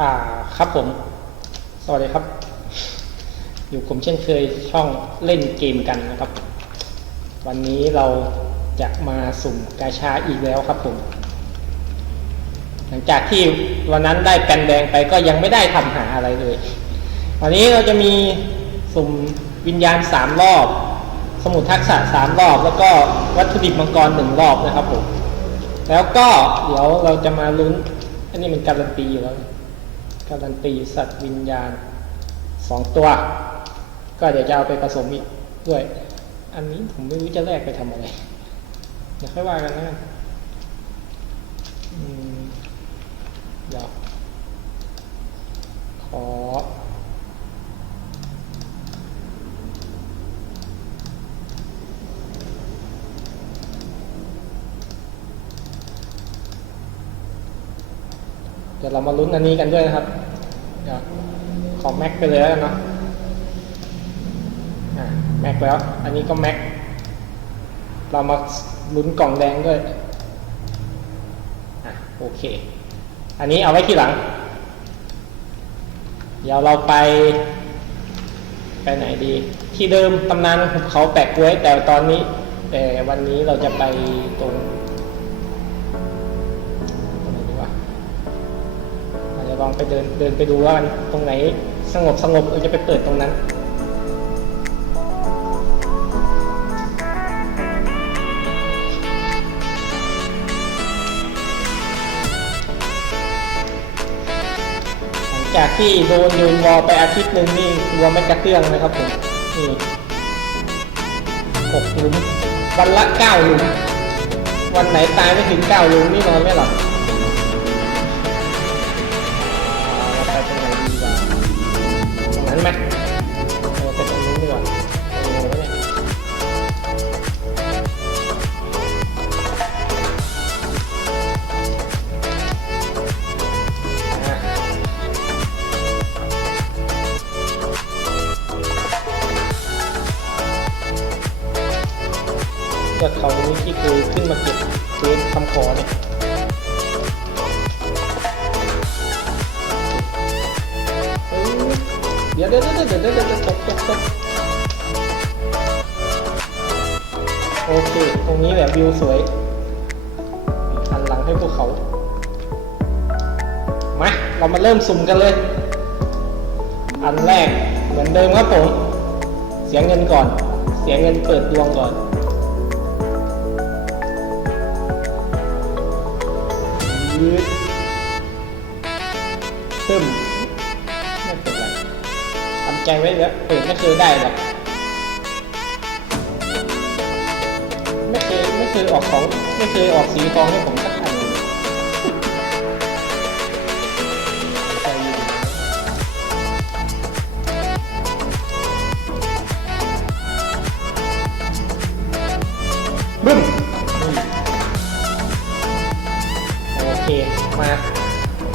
อ่าครับผม สวัสดีครับ อยู่ผมเช่นเคยช่องเล่นเกมกันนะครับ วันนี้เราจะมาสุ่มกาชาอีกแล้วครับผม หลังจากที่วันนั้นได้แปนแดงไปก็ยังไม่ได้ทำหาอะไรเลย วันนี้เราจะมีสุ่มวิญญาณสามรอบ สมุดทักษะสามรอบ แล้วก็วัตถุดิบมังกรหนึ่งรอบนะครับผม แล้วก็เดี๋ยวเราจะมาลุ้น อันนี้มันการันตีอยู่แล้ว การันตีสัตว์วิญญาณสองตัว ก็เดี๋ยวจะเอาไปผสมอีกด้วย อันนี้ผมไม่รู้จะแลกไปทำอะไรเดี๋ยวค่อยว่ากันนะเดี๋ยวขอ เดี๋ยวเรามาลุ้นอันนี้กันด้วยนะครับเดี๋ยวขอแม็กไปเลยแล้วกันเนาะแม็กแล้ว อันนี้ก็แม็ก เรามาลุ้นกล่องแดงด้วยอะโอเค อันนี้เอาไว้ทีหลัง เดี๋ยวเราไป ไปไหนดี ที่เดิมตำนานเขาแปะกล้วยแต่ตอนนี้ แต่วันนี้เราจะไปตรง ลองไปเดินเดินไปดูว่ามันตรงไหนสงบสงบเราจะไปเปิดตรงนั้นจากที่โดนโยนวอไปอาทิตย์หนึ่งนี่วัวไม่กระเตื้องนะครับผมนี่หกหลุมวันละเก้าหลุมวันไหนตายไม่ถึงเก้าหลุมนี่นอนไม่หลับ ยอดเขานี้ที่เคยขึ้นมาเก็บเกสคำขอเนี่ยเอ้ยเดี๋ยวเดี๋ยวเดี๋ยวเดี๋ยวเดี๋ยวเดี๋ยวตกตกตกโอเค ตรงนี้แบบวิวสวยหันหลังให้พวกเขา มา เรามาเริ่มสุ่มกันเลย อันแรกเหมือนเดิมครับผม เสียเงินก่อน เสียเงินเปิดดวงก่อน ยืดตึมไม่เป็นไรทำใจไว้แล้วเปิดไม่เคยได้หรอกไม่เคยไม่เคยออกของไม่เคยออกสีทองให้ผม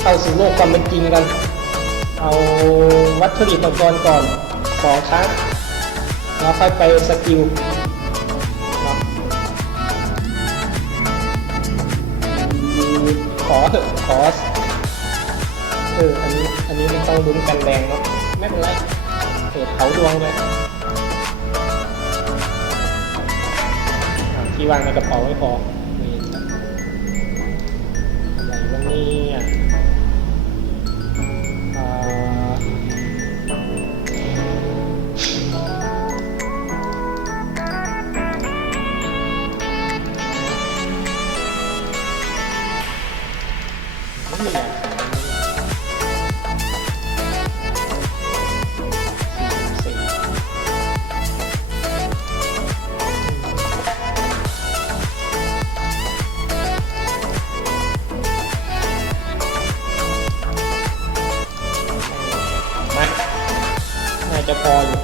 เข้าสู่โลกความเป็นจริงกัน เอาวัตถุดิบมังกรก่อนสองครั้งแล้วค่อยไปสกิลขอเถอะขอเอออันนี้อันนี้มันต้องลุ้นกันแรงเนาะไม่เป็นไรเปิดเขาดวงเลยที่วางในกระเป๋าไม่พออะไรวะเนี่ย มาน่าจะพออยู่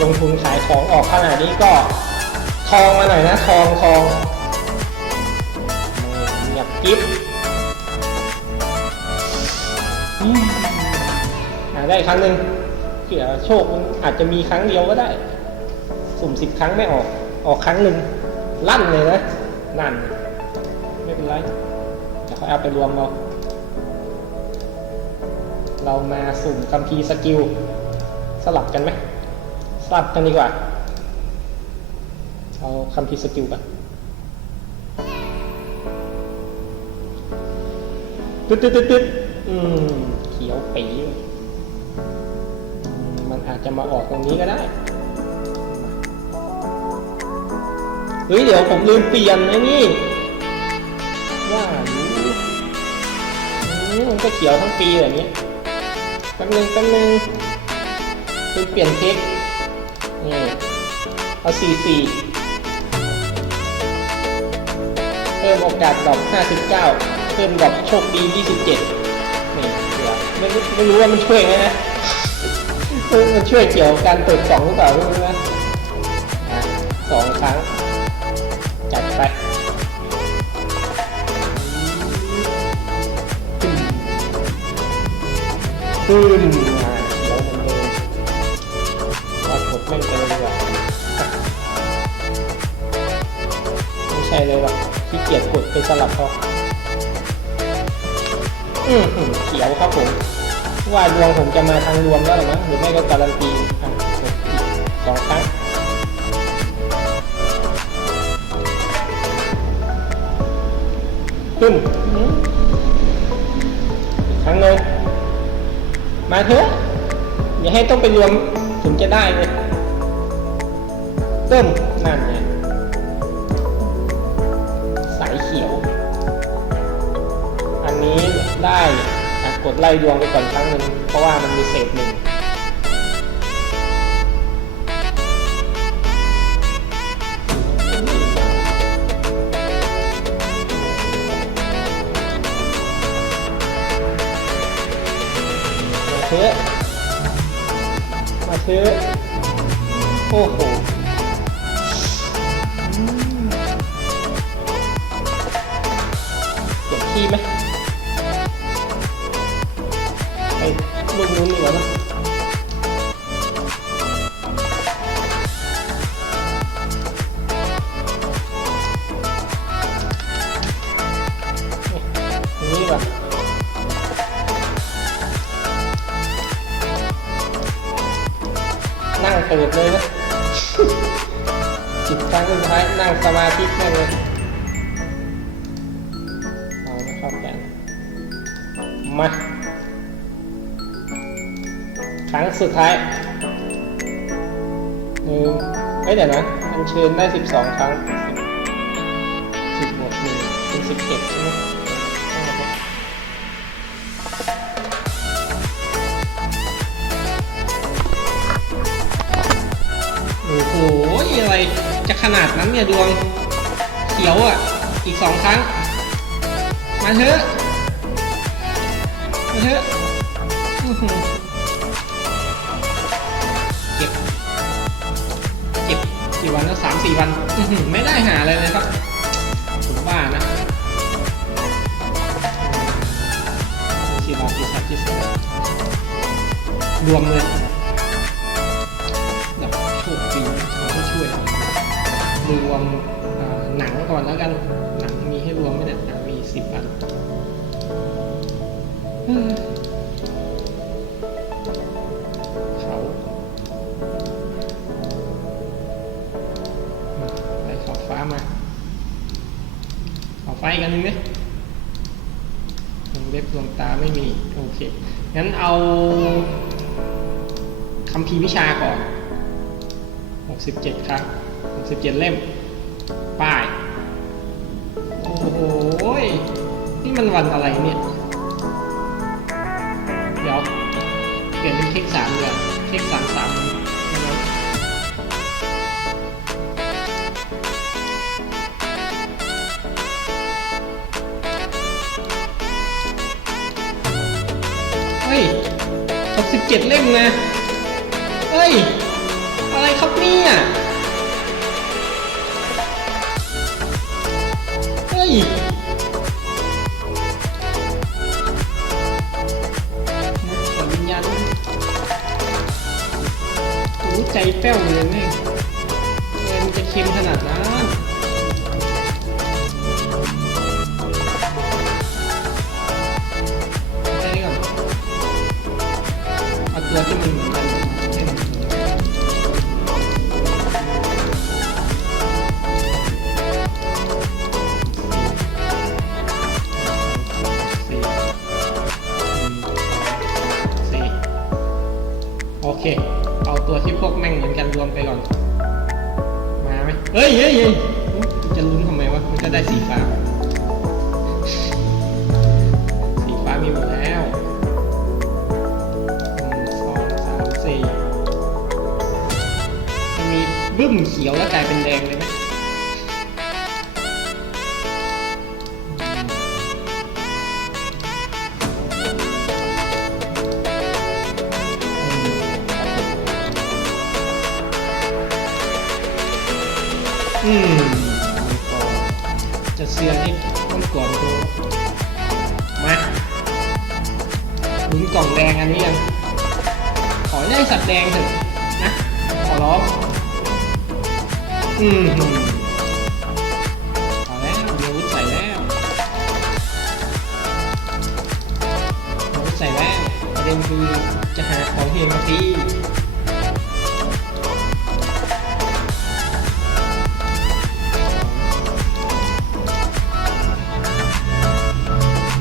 ลงทุนขายของออกขนาดนี้ก็ ทองมาหน่อยนะทองทองเงียบกิ๊บอืมหาได้ครั้งหนึ่งเผื่อโชคมันอาจจะมีครั้งเดียวก็ได้ สุ่มสิบครั้งไม่ออก ออกครั้งหนึ่งลั่นเลยนะนั่น ไม่เป็นไรเดี๋ยวเขาเอาไปรวมเราเรามาสุ่มคัมภีร์สกิล สลับกันไหม สลับกันดีกว่า เอาคัมภีสกิลกันตึ๊ดตึ๊ดตึ๊ดตึ๊ดอืมเขียวปีมันอาจจะมาออกตรงนี้ก็ได้ เฮ้ย เดี๋ยวผมลืมเปลี่ยนไอ้นี่ ว่าอยู่มมันก็เขียวทั้งปีแบบนี้แป๊บนึงแป๊บนึงลืมเปลี่ยนเทคนี่เอาสี่สี่ เพิ่มโอกาสดอป59 เพิ่มดอปโชคดี 27 นี่เดี๋ยวไม่รู้ไม่รู้ว่ามันช่วยไหมนะมันช่วยเกี่ยวกับการเปิดกล่องหรือเปล่าไม่รู้นะสองครั้ง จัดไปขึ้นมาเดี๋ยวมันเดินวาดกดแม่งไปเลยดีกว่าไม่ ช่เลยว่ะขี้เกียจกดไปสลับเขาอืมเขียวครับผม ว่าดวงผมจะมาทางรวมแล้วหรือมั้งหรือไม่ก็การันตีอะสองครั้งขึ้นอืมครั้งหนึ่งมาเถอะอย่าให้ต้องไปรวมถึงจะได้เลยเติมนั่น ได้กดไล่ดวงไปก่อนครั้งหนึ่งเพราะว่ามันมีเศษหนึ่งมาเถอมาเถอโอ้โหเปลี่ยนที่ไหม นู้นดีกว่านะนี่อย่างนี้ดีกว่านั่งเปิดเลยนะจิตครั้งสุดท้ายนั่งสมาธินั่เลยเอาไม่เข้ากันมา ครั้งสุดท้ายหนึ่งเอ้ยเดี๋ยวนะอัญเชิญได้สิบสองครั้งสิบบวกหนึ่งเป็นสิบเอ็ดใช่ไหมโอ้โหอะไรจะขนาดนั้นเนี่ยดวงเขียวอะ อีกสองครั้ง มาเถอะ มาเถอะ กี่วันแล้วสามสี่วันไม่ได้หาอะไรเลยครับ ผมว่านะสี่บาทสี่สิบสี่สิบรวมเลยเดี๋ยวโชคดีเขาก็ช่วย รวมหนังก่อนแล้วกัน หนังมีให้รวมไมเนี่ยหนังมีสิบอัน มาขอไฟกันหนึ่งไหมวงเล็บดวงตาไม่มีโอเคงั้นเอาคำพีวิชาก่อน 67 ครั้ง67 เล่ม ป้าย โอ้โหยนี่มันวันอะไรเนี่ย เดี๋ยว เปลี่ยนเป็นเค้กสามเดือนเค้กสามสาม 67เล่มนะเฮ้ย อะไรครับเนี่ยเฮ้ยวิญญาณโอ้ใจแป้วเลยแม่งเงินจะเค็มขนาดนั้น แล้วก็มีโอเค เอาตัวที่พวกแม่งเหมือนกันรวมไปก่อน มาไหมเฮ้ยเฮ้ยเฮ้ยจะลุ้นทำไมวะ มันจะได้สีฟ้า ขียวแล้วกลายเป็นแดงเลยไหมอืมจะเสือที่ต้นก่อนดูมาลุ้นกล่องแดงอันนี้ยัง ขอให้ได้สัตว์แดงเถอะนะ ขอร้อง อืมเอาแล้วเดี๋ยววุใส่แล้วเดี๋ยววุใส่แล้วประเด็นคือจะหาของเฮียมาตี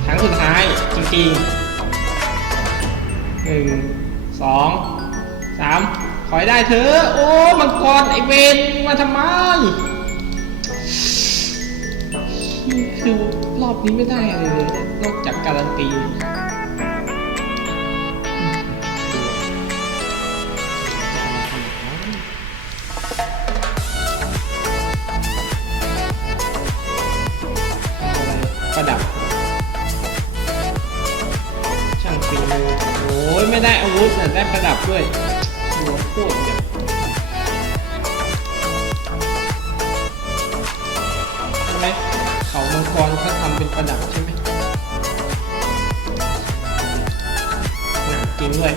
ครั้งสุดท้ายจริงๆหนึ่งสอง อให้ได้เถอะโอ้มังกรไอเวนมาทำไมคือรอบนี้ไม่ได้อะไรเลยนอกจากการันตี กรเขาทำเป็นประดับใช่ไหมหนักจริงด้วย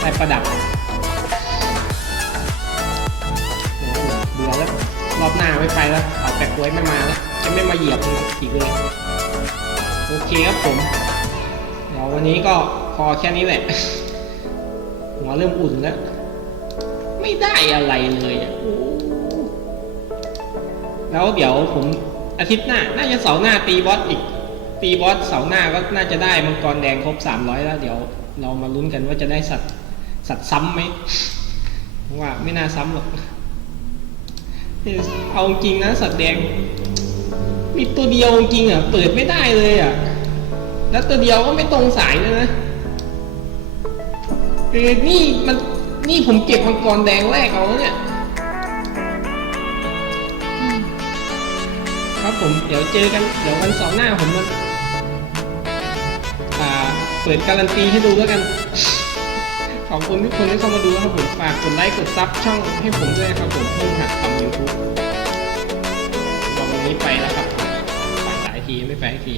ได้ประดับเบื่อแล้ว รอบหน้าไม่ไปแล้วเขาแปะกล้วยไม่มาแล้ว จะไม่มาเหยียบอีกเลย โอเคครับผม เดี๋ยววันนี้ก็พอแค่นี้แหละ หัวเริ่มอุ่นแล้ว ไม่ได้อะไรเลยอะแล้วเดี๋ยวผม อาทิตย์หน้า น่าจะเสาร์หน้าตีบอสอีก ตีบอสเสาร์หน้าก็น่าจะได้มังกรแดงครบสามร้อยแล้วเดี๋ยว เรามาลุ้นกันว่าจะได้สัตว์สัตว์ซ้ำไหมว่าไม่น่าซ้ำหรอกเอาจริงนะสัตว์แดง มีตัวเดียวจริงอะเปิดไม่ได้เลยอะแล้วตัวเดียวก็ไม่ตรงสายเลยนะเออนี่มันนี่ผมเก็บมังกรแดงแรกเอาเนี่ย ครับผม เดี๋ยวเจอกัน เดี๋ยววันเสาร์หน้าผมมันอ่าเปิดการันตีให้ดูแล้วกัน ขอบคุณทุกคนที่เข้ามาดูนะครับผม ฝากกดไลค์ กดซับช่องให้ผมด้วยนะครับผมเพิ่งหัดทำยูทูบวันนี้ไปแล้วครับ ไปหลายทีไม่ไปที